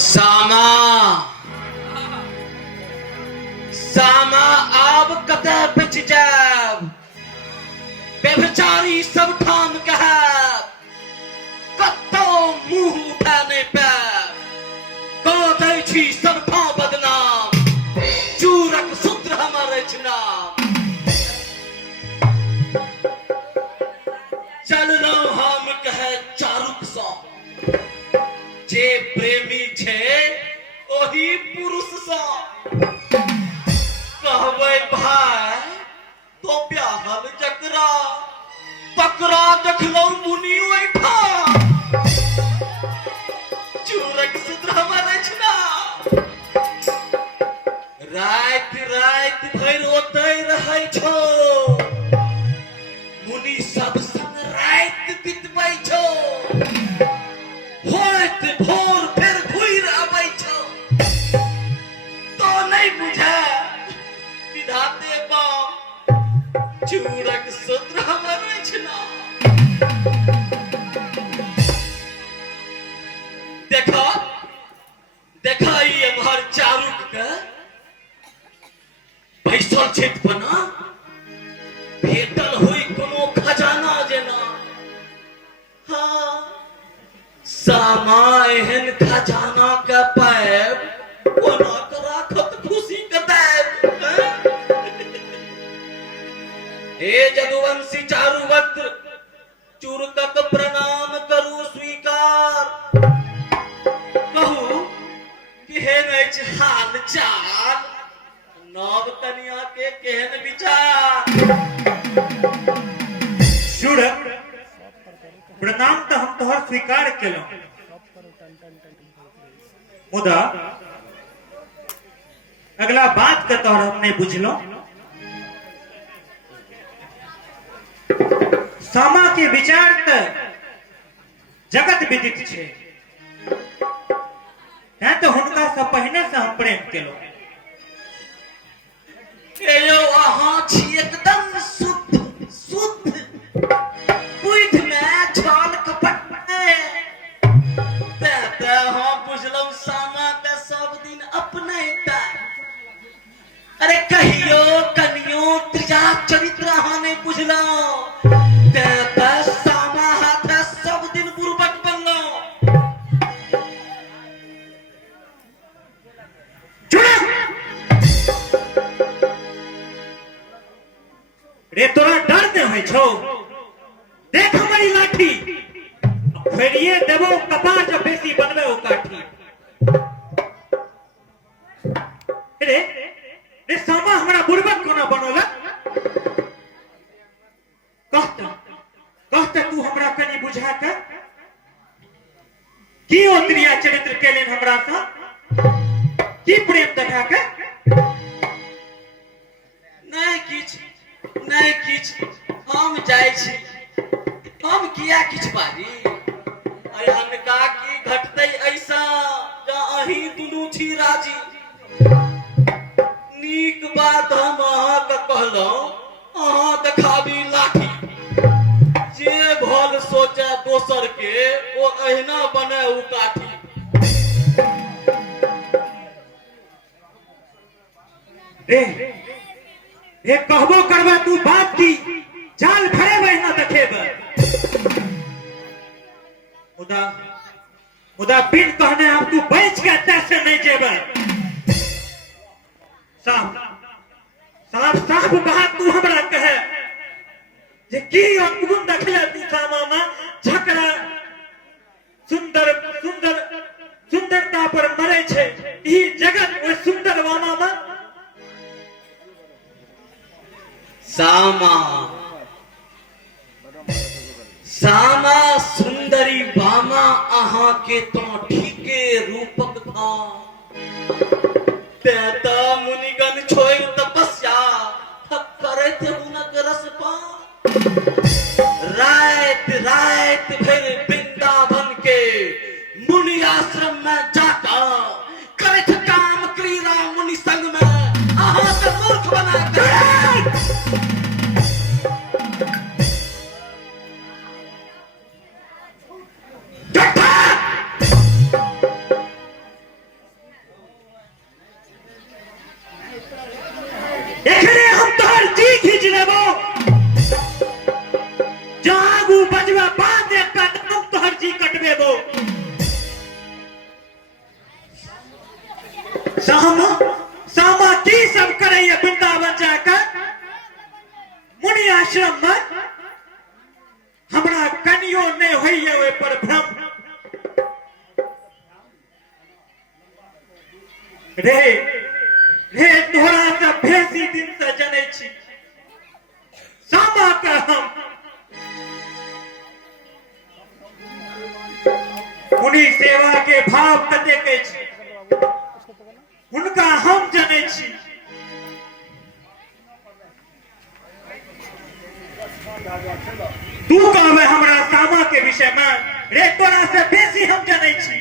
सामा सामा आब कतय बच जाब बेचारी सब ठाम कहब कतो मुंह उठा नहीं पाब कह दै छी सब ठाम बदनाम चूरक सूत्र हमर अछि नाम चललहुँ हम कहे चारुक सँ जे प्रेमी छे ओही पुरुष सँ कहबै भाई तो ब्याहल जकरा तकरा देखलहुँ मुनि ओहिठाम चूरक सूत्र हमर अछि ना राति राति भरि ओतै रहै छौ मुनि सब संग राति बितबै छौ होइत भोर फेर घुरि अबै छौ तो नहीं बुझा विधाते बाम चूरक सूत्र हमर अछि ना देखो देखो ई एम्हर चारुक के बैसल छथि बना भेटल होई कोनो खजाना जेना हाँ सामा एहन खजाना के पाएब कोना के राखत खुशी के दैब हे जदुवंशी चारुवक्त्र चूरकक प्रणाम करू स्वीकार कहू केहन अछि हाल चाल नव कन्या के केहन विचार चूरक प्रणाम तो हम तोहर स्वीकार केलहुं मुदा अगला बात के तोहर हम नहीं बुझलहुं सामा के विचार त जगत विदित छे हैं तो हुनका से पहिने से हम प्रेम केलहुं यौ अहाँ छी एकदम शुद्ध शुद्ध बुध में छल कपट ते हाँ बुझलहुँ सामा के सब दिन अपने अरे कहियो कनियो त्रिजा चरित्र अहाँ नहीं बुझलहुँ ते सामा हाथ सब दिन बुर्बक बनलहुँ रे तोरा डर नहीं होइ छौ देख हमारी लाठी फेरिए देबो कपार जब बेसी बनबे ओ काठी रे रे सामा हमरा बुर्बक कोना बनोला कहता तू हमरा कनी बुझा के की ओत्रिया चरित्र केलेन हमरा सा की प्रेम देखा के नहीं किछ हम जाय छी हम किया किछ बाजी अनका की घटतै ऐसा जा अही दुनू छी राजी नीक बात हम अहाँ के कहलहुँ अहाँ देखाबी लाठी जे भल सोचे दोसर के ओ अहिना बने उ काठी रे कहबो करबा तू बात की जाल खड़े बहना देखेब मुदा बिन कहने हम तू बच के तैसे नहीं जेब साफ साफ बात तू हमरा कहे जे की अनगुण देखले तू सामा में झकड़ा सुंदर सुंदर सुंदरता पर मरे छे ई जगत ओ सुंदर वामा में सामा सामा सुंदरी बामा अहाँ के तो ठीके रूपक था तेता मुनिगण छोड़ तपस्या करैत हुनक रसपा रात रात भर वृंदावन के मुनि आश्रम में जाता करैत काम क्रीड़ा मुनि संग में अहाँ के मूर्ख बना कहियो नहीं होइए ओहि पर भ्रम। रे तोहरा से बेसी दिन से जनै छी सामा के हम उन्हीं सेवा के भाव कते के छी उनका हम जनै छी। तू का में हमरा सामा के विषय में रे तोरा से बेसी हम जनै छी।